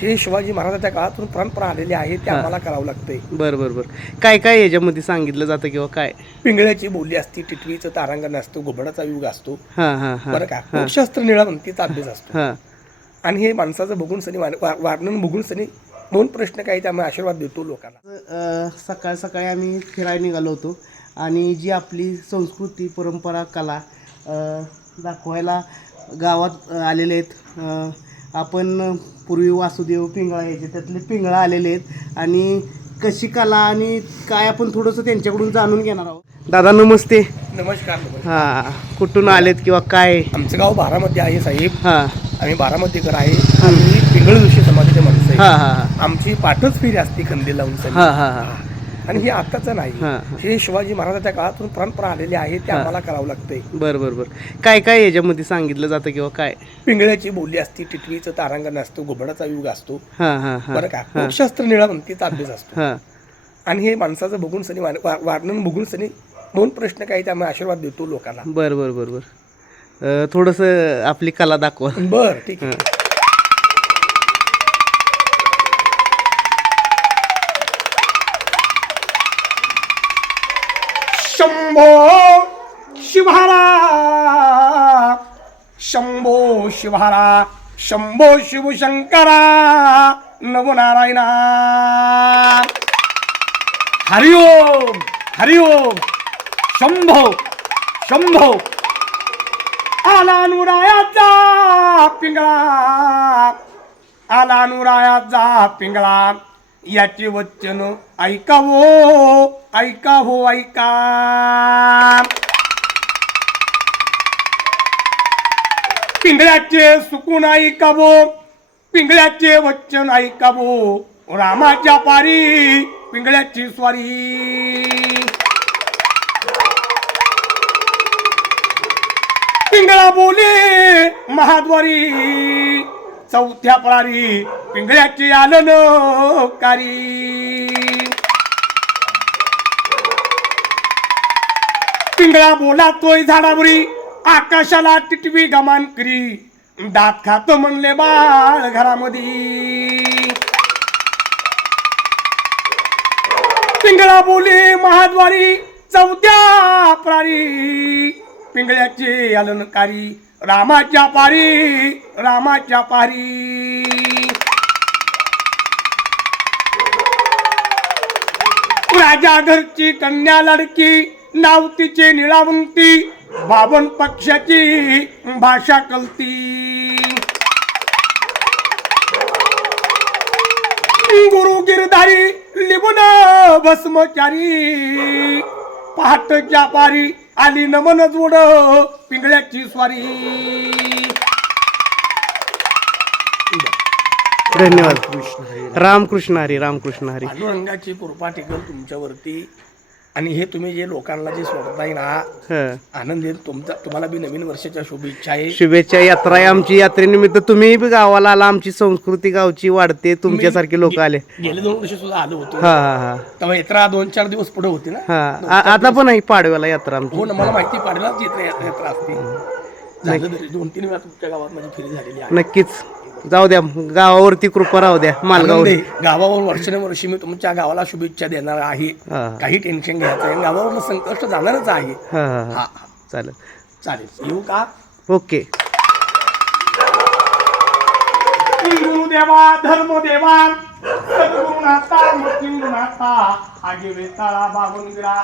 हे शिवाजी महाराजांच्या काळातून परंपरा आलेली आहे ते आम्हाला करावं लागतंय. बरं बरं बरं. काय काय याच्यामध्ये सांगितलं जातं किंवा काय? पिंगळ्याची बोली असते, टिटवीचं तारांगण असतो, घुबडाचा युग असतो, हां हां हां बरं का. पोटशास्त्र निळावंतीचा अभ्यास असतो. हां आणि हे माणसाचं बघून सनी वारणं बघून सनी 2 प्रश्न काही त्यामुळे आशीर्वाद देतो लोकांना. सकाळ सकाळी आम्ही फिरायला निघालो होतो आणि जी आपली संस्कृती परंपरा कला दाखवायला गावात आलेले आहेत. आपण पूर्वी वासुदेव पिंगळा यायचे त्यातले पिंगळा आलेले आहेत आणि कशी कला आणि काय आपण थोडंसं त्यांच्याकडून जाणून घेणार आहोत. दादा नमस्ते. नमस्कार. हां कुठून आलेत किंवा काय? आमचं गाव बारामती आहे साहेब. हां आम्ही बारामतीकर आहे आणि पिंगळ जोशी समाजाचे माणसं आहे. हां हां आमची पाठच फेरी असते कंदील लावून सनी. हां हां हां आणि हे आत्ताचं नाही, हां. हे शिवाजी महाराजांच्या काळातून परंपरा आलेली आहे ते आम्हाला करावं लागतंय. बरं बरं बरं. काय काय याच्यामध्ये सांगितलं जातं किंवा काय? पिंगळ्याची बोली असते, टिटवीचं तारांगण असतो, घुबडाचा युग असतो, हां हां हां बरं का. पोटशास्त्र निळावंतीचा अभ्यास असतो. हां आणि हे माणसाचं बघून सनी वारणं बघून सनी 2 प्रश्न काही त्यामुळे आशीर्वाद देतो लोकांना. बरं बरं बरं बरं. थोडंसं आपली कला दाखवा. बरं ठीक आहे. शंभो शिवहारा, शंभो शिवहारा, शंभो शिवशंकरा, नवनारायणा. हरिओम हरिओम. शंभो शंभो. आला अनुरायाचा पिंगळा, आला अनुरायाचा पिंगळा, याचे वचन ऐकावो ऐकावो ऐका. पिंगळ्याचे सुकून ऐकावो, पिंगळ्याचे वचन ऐकावो, रामाच्या पारी पिंगळ्याची स्वारी. पिंगळा बोले महाद्वारी, चौथ्या प्रारी पिंगळ्याची आलनकारी. पिंगळा बोलातोय झाडावरी, आकाशाला टिटवी गमान करी, दात खात म्हणले बाळ घरामध्ये. पिंगळा बोले महाद्वारी, चौथ्या प्रारी पिंगळ्याची आलनकारी, रामाच्या पारी रामाच्या पारी. राजा घरची कन्या लडकी, नाव तिचे निळावंती, 52 पक्षाची भाषा कलती. गुरु गिरधारी लिबुन भस्मचारी, पहाटच्या पारी आली नमन जोड पिंगळ्याची स्वारी. धन्यवाद. रामकृष्ण हरी रामकृष्ण हरी. पांडुरंगाची कृपा टिकल तुमच्यावरती. आणि हे तुम्ही जे लोकांना जे सोडताय ना आनंद देत तुम्हाला बी नवीन वर्षाच्या शुभेच्छा आहे. शुभेच्छा. यात्रा आहे आमची. यात्रेनिमित्त तुम्ही बी गावाला आला, आमची संस्कृती गावची वाढते, तुमच्यासारखे लोक आले. गेले 2 वर्ष सुद्धा आलो होतो. हा हा हा तेव्हा यात्रा 2-4 दिवस पुढे होती ना. हा आता पण आहे पाडव्याला यात्रा आमची. हो ना, मला माहिती पाडलाच यात्रा असते. झालं तरी 2-3 वेळा तुमच्या गावात माझी फेरी झालेली आहे. नक्कीच. जाऊ द्या, गावावरती कृपा राहू द्या. मालगावर गावावर वर्षानुवर्षी मी तुमच्या गावाला शुभेच्छा देणार आहे. काही टेन्शन घ्यायचं आहे, गावावर संकष्ट जाणारच आहे. हा हा हा हा चालेल चालेल. येऊ का? ओके. गुरुदेवा धर्मदेवा सद्गुरुनाथा मृत्युनाथा आगे वेताळा बाबुंगिरा